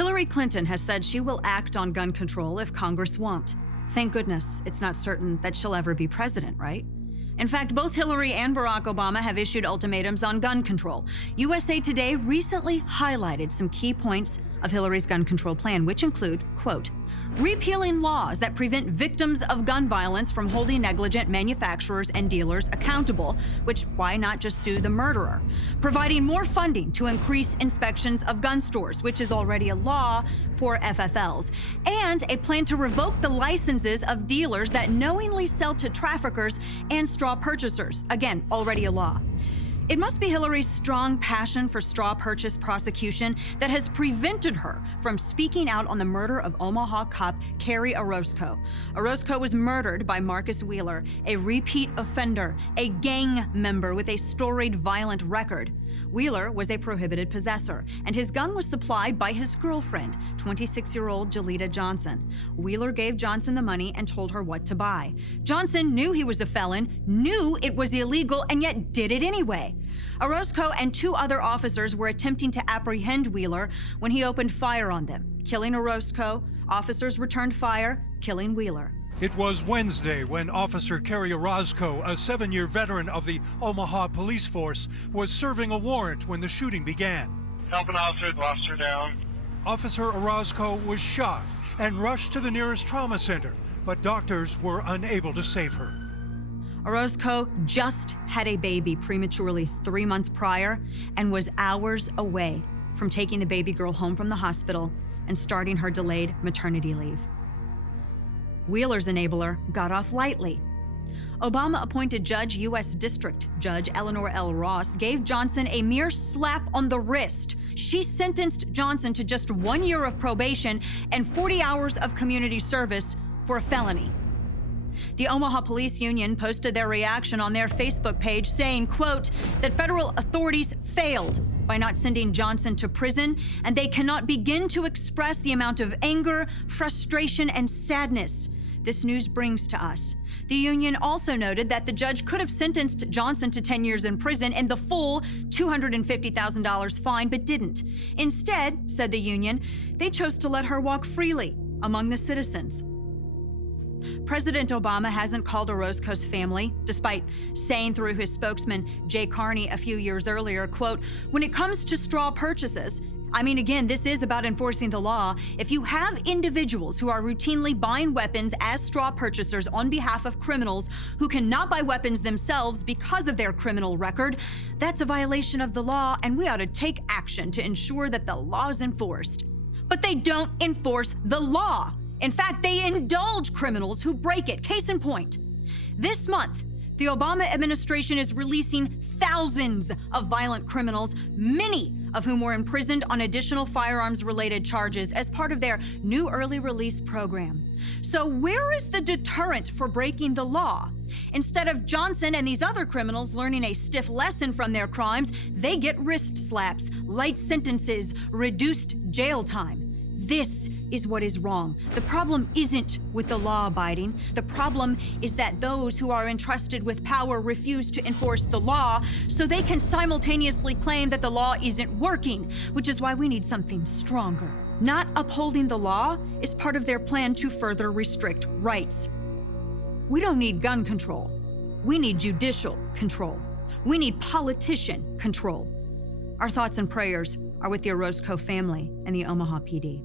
Hillary Clinton has said she will act on gun control if Congress won't. Thank goodness it's not certain that she'll ever be president, right? In fact, both Hillary and Barack Obama have issued ultimatums on gun control. USA Today recently highlighted some key points of Hillary's gun control plan, which include, quote, repealing laws that prevent victims of gun violence from holding negligent manufacturers and dealers accountable, which why not just sue the murderer? Providing more funding to increase inspections of gun stores, which is already a law for FFLs, and a plan to revoke the licenses of dealers that knowingly sell to traffickers and straw purchasers, again, already a law. It must be Hillary's strong passion for straw purchase prosecution that has prevented her from speaking out on the murder of Omaha cop Kerry Orozco. Orozco was murdered by Marcus Wheeler, a repeat offender, a gang member with a storied violent record. Wheeler was a prohibited possessor, and his gun was supplied by his girlfriend, 26-year-old Jalita Johnson. Wheeler gave Johnson the money and told her what to buy. Johnson knew he was a felon, knew it was illegal, and yet did it anyway. Orozco and two other officers were attempting to apprehend Wheeler when he opened fire on them. Killing Orozco, officers returned fire, killing Wheeler. It was Wednesday when Officer Kerry Orozco, a 7-year veteran of the Omaha police force, was serving a warrant when the shooting began. Helping officer, lost her down. Officer Orozco was shot and rushed to the nearest trauma center, but doctors were unable to save her. Orozco just had a baby prematurely 3 months prior and was hours away from taking the baby girl home from the hospital and starting her delayed maternity leave. Wheeler's enabler got off lightly. Obama-appointed U.S. District Judge Eleanor L. Ross gave Johnson a mere slap on the wrist. She sentenced Johnson to just 1 year of probation and 40 hours of community service for a felony. The Omaha Police Union posted their reaction on their Facebook page saying, quote, that federal authorities failed by not sending Johnson to prison, and they cannot begin to express the amount of anger, frustration, and sadness this news brings to us. The union also noted that the judge could have sentenced Johnson to 10 years in prison and the full $250,000 fine, but didn't. Instead, said the union, they chose to let her walk freely among the citizens. President Obama hasn't called Orozco's family, despite saying through his spokesman, Jay Carney, a few years earlier, quote, when it comes to straw purchases, again, this is about enforcing the law. If you have individuals who are routinely buying weapons as straw purchasers on behalf of criminals who cannot buy weapons themselves because of their criminal record, that's a violation of the law, and we ought to take action to ensure that the law is enforced. But they don't enforce the law. In fact, they indulge criminals who break it. Case in point, this month, the Obama administration is releasing thousands of violent criminals, many of whom were imprisoned on additional firearms-related charges as part of their new early release program. So where is the deterrent for breaking the law? Instead of Johnson and these other criminals learning a stiff lesson from their crimes, they get wrist slaps, light sentences, reduced jail time. This is what is wrong. The problem isn't with the law abiding. The problem is that those who are entrusted with power refuse to enforce the law so they can simultaneously claim that the law isn't working, which is why we need something stronger. Not upholding the law is part of their plan to further restrict rights. We don't need gun control. We need judicial control. We need politician control. Our thoughts and prayers are with the Orozco family and the Omaha PD.